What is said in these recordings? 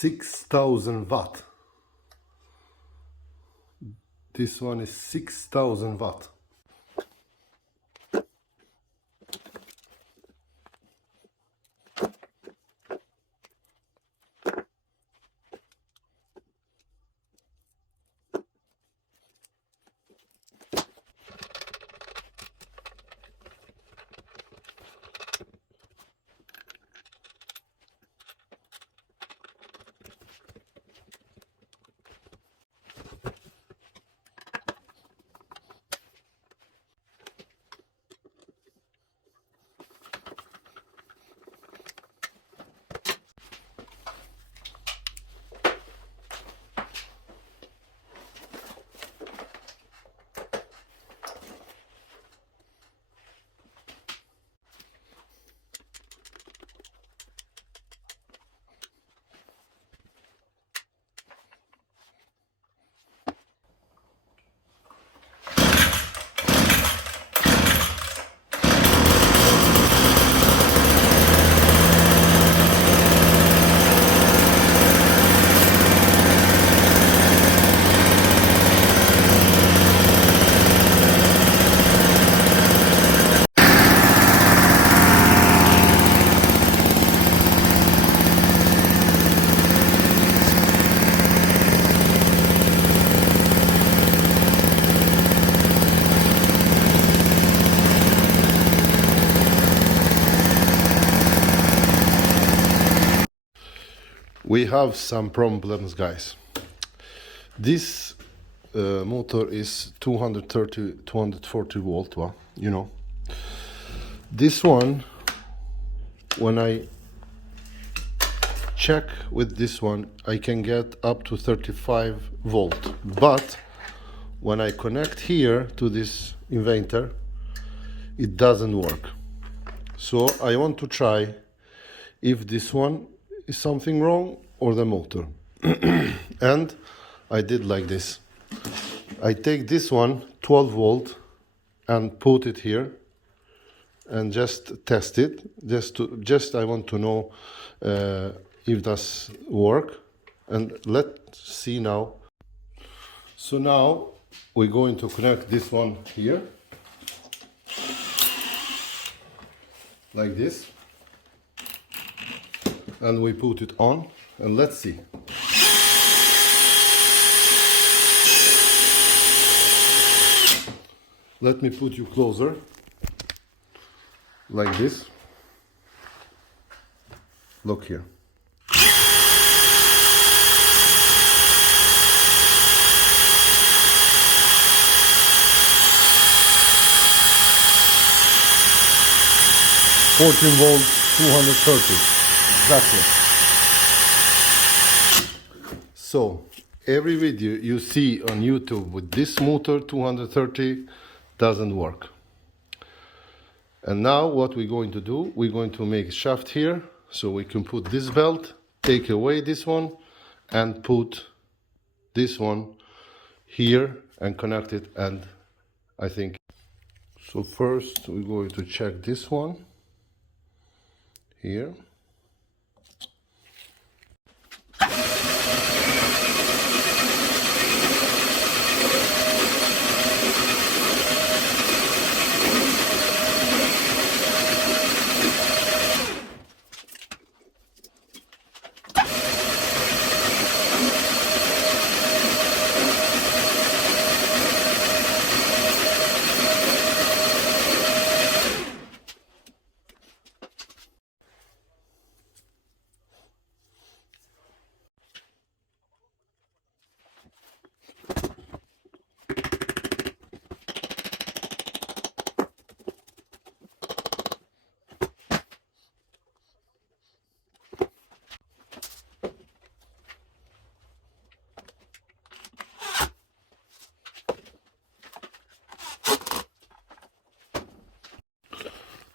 6,000 watt. This one is 6,000 watt. We have some problems, guys. This motor is 230, 240 volt, you know. This one, when I check with this one, I can get up to 35 volt. But when I connect here to this inverter, it doesn't work. So I want to try if this one is something wrong or the motor. And I did like this. I take this one 12 volt and put it here and just test it. Just I want to know if does work, and let's see now. So now we're going to connect this one here like this, and we put it on, and let's see. Let me put you closer, like this. Look here. $14 volt, 230. Exactly. So every video you see on YouTube with this motor 230 doesn't work. And now what we're going to do, we're going to make a shaft here so we can put this belt, take away this one, and put this one here and connect it. And I think so. First we're going to check this one here.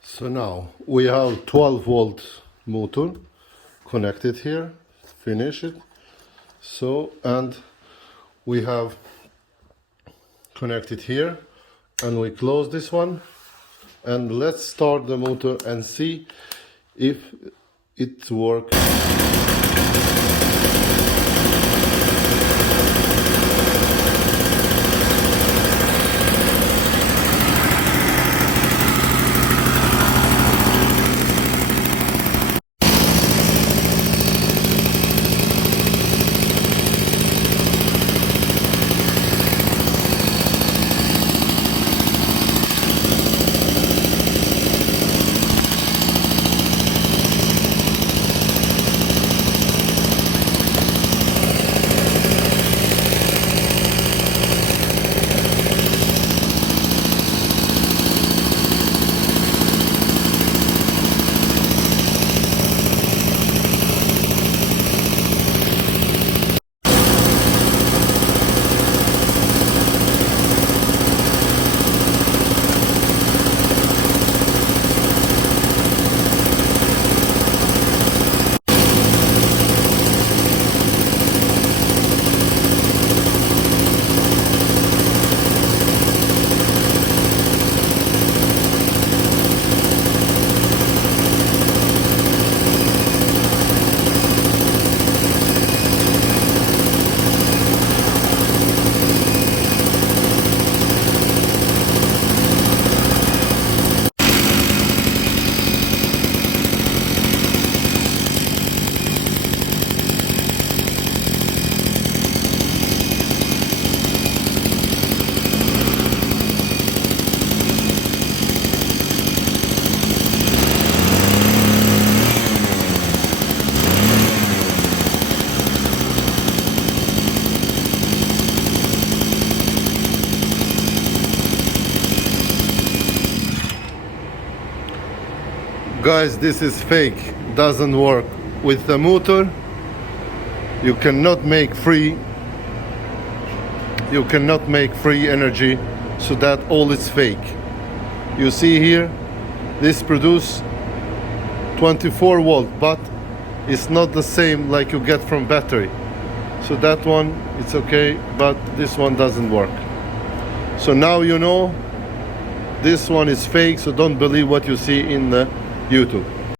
So now we have 12 volt motor connected here, finish it. So, and we have connected here, and we close this one, and let's start the motor and see if it works. Guys, this is fake, doesn't work. With the motor you cannot make free energy, so that all is fake. You see here, this produce 24 volt, but it's not the same like you get from battery. So that one, it's okay, but this one doesn't work. So now you know this one is fake, so don't believe what you see in the YouTube.